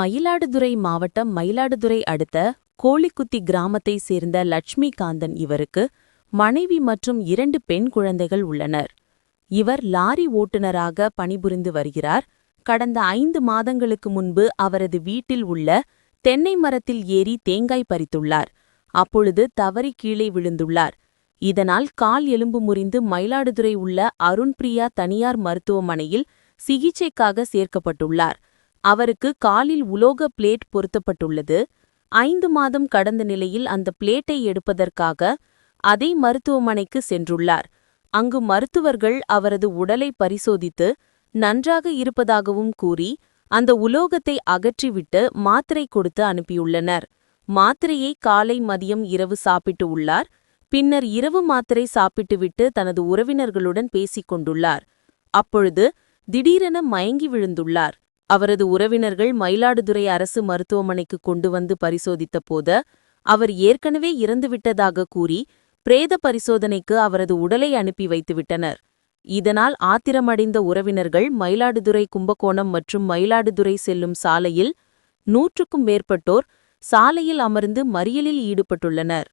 மயிலாடுதுறை மாவட்டம் மயிலாடுதுறை அடுத்த கோழிக்குத்தி கிராமத்தை சேர்ந்த லட்சுமிகாந்தன் இவருக்கு மனைவி மற்றும் 2 பெண் குழந்தைகள் உள்ளனர். இவர் லாரி ஓட்டுநராக பணிபுரிந்து வருகிறார். கடந்த 5 மாதங்களுக்கு முன்பு அவரது வீட்டில் உள்ள தென்னை மரத்தில் ஏறி தேங்காய் பறித்துள்ளார். அப்பொழுது தவறி கீழே விழுந்துள்ளார். இதனால் கால் எலும்பு முறிந்து மயிலாடுதுறை உள்ள அருண்பிரியா தனியார் மருத்துவமனையில் சிகிச்சைக்காக சேர்க்கப்பட்டுள்ளார். அவருக்கு காலில் உலோக பிளேட் பொருத்தப்பட்டுள்ளது. 5 மாதம் கடந்த நிலையில் அந்த பிளேட்டை எடுப்பதற்காக அதே மருத்துவமனைக்கு சென்றுள்ளார். அங்கு மருத்துவர்கள் அவரது உடலை பரிசோதித்து நன்றாக இருப்பதாகவும் கூறி அந்த உலோகத்தை அகற்றிவிட்டு மாத்திரை கொடுத்து அனுப்பியுள்ளனர். மாத்திரையை காலை மதியம் இரவு சாப்பிட்டு உள்ளார். பின்னர் இரவு மாத்திரை சாப்பிட்டுவிட்டு தனது உறவினர்களுடன் பேசிக் கொண்டுள்ளார். அப்பொழுது திடீரென மயங்கி விழுந்துள்ளார். அவரது உறவினர்கள் மயிலாடுதுறை அரசு மருத்துவமனைக்கு கொண்டு வந்து பரிசோதித்த போது அவர் ஏற்கனவே இறந்துவிட்டதாக கூறி பிரேத பரிசோதனைக்கு அவரது உடலை அனுப்பி வைத்துவிட்டனர். இதனால் ஆத்திரமடைந்த உறவினர்கள் மயிலாடுதுறை கும்பகோணம் மற்றும் மயிலாடுதுறை செல்லும் சாலையில் 100க்கும் மேற்பட்டோர் சாலையில் அமர்ந்து மறியலில் ஈடுபட்டுள்ளனர்.